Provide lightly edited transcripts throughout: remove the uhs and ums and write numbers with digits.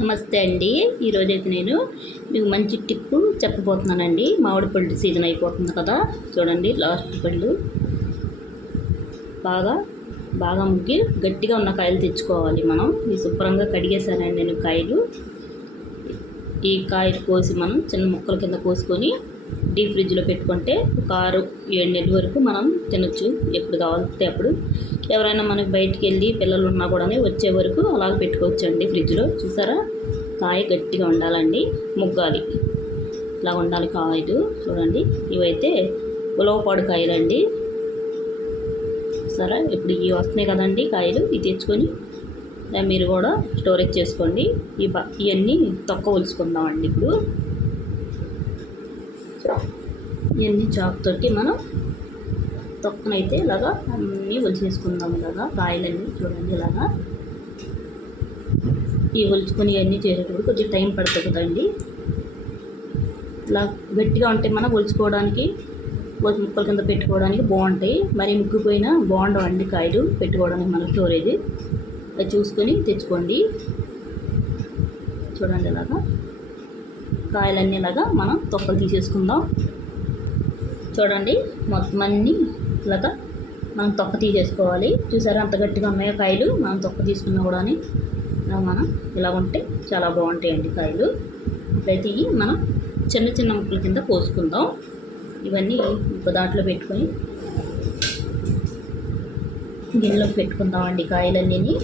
నమస్తే అండి. ఈరోజైతే నేను మీకు మంచి టిప్పు చెప్పబోతున్నానండి. మామిడి పళ్ళు సీజన్ అయిపోతుంది కదా, చూడండి లాస్ట్ పళ్ళు బాగా బాగా ముగ్గి గట్టిగా ఉన్న కాయలు తెచ్చుకోవాలి. మనం ఈ శుభ్రంగా కడిగేసానండి నేను కాయలు. ఈ కాయలు కోసి మనం చిన్న ముక్కల కింద కోసుకొని డీప్ ఫ్రిడ్జ్లో పెట్టుకుంటే ఒక 6-7 నెలల వరకు మనం తినొచ్చు, ఎప్పుడు కావాలంటే అప్పుడు. ఎవరైనా మనకి బయటికి వెళ్ళి పిల్లలు ఉన్నా కూడా వచ్చే వరకు అలాగ పెట్టుకోవచ్చు అండి ఫ్రిడ్జ్లో. చూసారా, కాయ గట్టిగా ఉండాలండి, ముగ్గాలి, ఇలా ఉండాలి కాయలు. చూడండి, ఇవైతే ఉలవపాడు కాయలండి. సరే, ఇప్పుడు ఇవి వస్తున్నాయి కదండి కాయలు, ఇవి తెచ్చుకొని మీరు కూడా స్టోరేజ్ చేసుకోండి. ఇవన్నీ తొక్క ఒలుచుకుందామండి. ఇప్పుడు ఇవన్నీ చాకు తోటి మనం తొక్కనైతే ఇలాగా అన్నీ ఒలిచేసుకుందాం. ఇలాగా కాయలన్నీ చూడండి, ఇలాగా ఈ ఒలుచుకొని ఇవన్నీ చేసేటప్పుడు కొంచెం టైం పడుతుంది కదండి. ఇలా గట్టిగా ఉంటే మనం ఒలుచుకోవడానికి ముక్కల కింద పెట్టుకోవడానికి బాగుంటాయి. మరి ముగ్గిపోయినా బాగుండవండి కాయలు పెట్టుకోవడానికి మన స్టోరేజ్. అది చూసుకొని తెచ్చుకోండి. చూడండి, ఇలాగా కాయలన్నీ ఇలాగా మనం తొక్కలు తీసేసుకుందాం. చూడండి, మొత్తం అన్నీ ఇలాగా మనం తొక్క తీసేసుకోవాలి. చూసారా అంత గట్టిగా ఉన్నాయో కాయలు. మనం తొక్క తీసుకున్నా కూడా మనం ఇలా ఉంటే చాలా బాగుంటాయండి కాయలు. ఇప్పుడైతే ఇవి మనం చిన్న చిన్న ముక్కల కింద కోసుకుందాం. ఇవన్నీ ఇంకో దాంట్లో పెట్టుకొని గిన్నెలోకి పెట్టుకుందామండి కాయలన్నీ.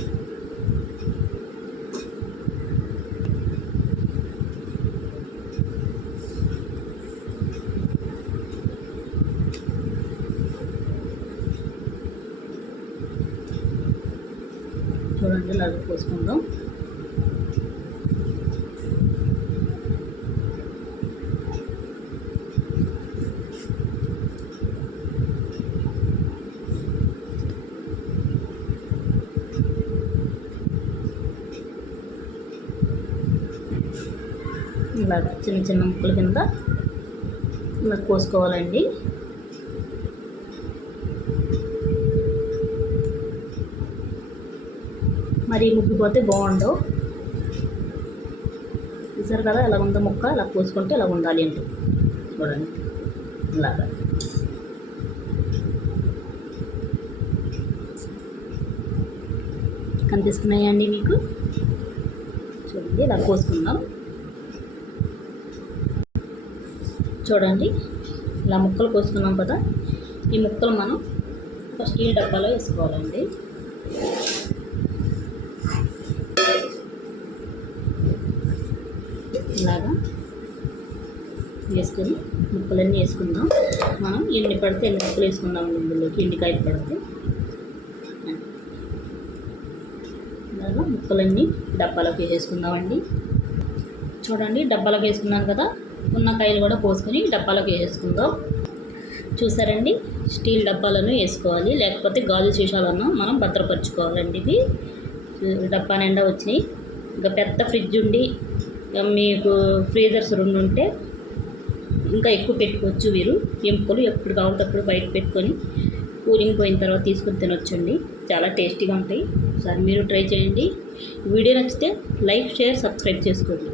చూడండి, ఇలాగ పోసుకుందాం. ఇలాగ చిన్న చిన్న ముక్కల కింద ఇలా కోసుకోవాలండి. మరి ముగ్గిపోతే బాగుండవు. చూసారు కదా, ఇలా ఉందో ముక్క, ఇలా కోసుకుంటే ఇలా ఉండాలి అండి. చూడండి, ఇలాగా కనిపిస్తున్నాయండి మీకు. చూడండి, ఇలా కోసుకుందాం. చూడండి, ఇలా ముక్కలు కోసుకున్నాం కదా, ఈ ముక్కలు మనం ఒక స్టీల్ డబ్బాలో వేసుకోవాలండి. ఇలాగా వేసుకొని ముక్కలన్నీ వేసుకుందాం. మనం ఎన్ని పడితే ఎన్ని ముక్కలు వేసుకుందాం ఇందులోకి, ఎండికాయలు పడితే. ఇలాగా ముక్కలన్నీ డబ్బాలోకి వేసేసుకుందామండి. చూడండి, డబ్బాలోకి వేసుకున్నాను కదా, ఉన్న కాయలు కూడా పోసుకొని డబ్బాలోకి వేసేసుకుందాం. చూసారండి, స్టీల్ డబ్బాలను వేసుకోవాలి, లేకపోతే గాజు సీసాలను మనం భద్రపరచుకోవాలండి. ఇది డబ్బా నిండా వచ్చినాయి. ఇంకా పెద్ద ఫ్రిడ్జ్ ఉండి మీకు ఫ్రీజర్స్ 2 ఉంటే ఇంకా ఎక్కువ పెట్టుకోవచ్చు. మీరు ఎముకలు ఎప్పుడు కావాలంటే అప్పుడు బయట పెట్టుకొని కూలింగ్ పోయిన తర్వాత తీసుకొని తినొచ్చండి. చాలా టేస్టీగా ఉంటాయి. ఒకసారి మీరు ట్రై చేయండి. వీడియో నచ్చితే లైక్, షేర్, సబ్స్క్రైబ్ చేసుకోండి.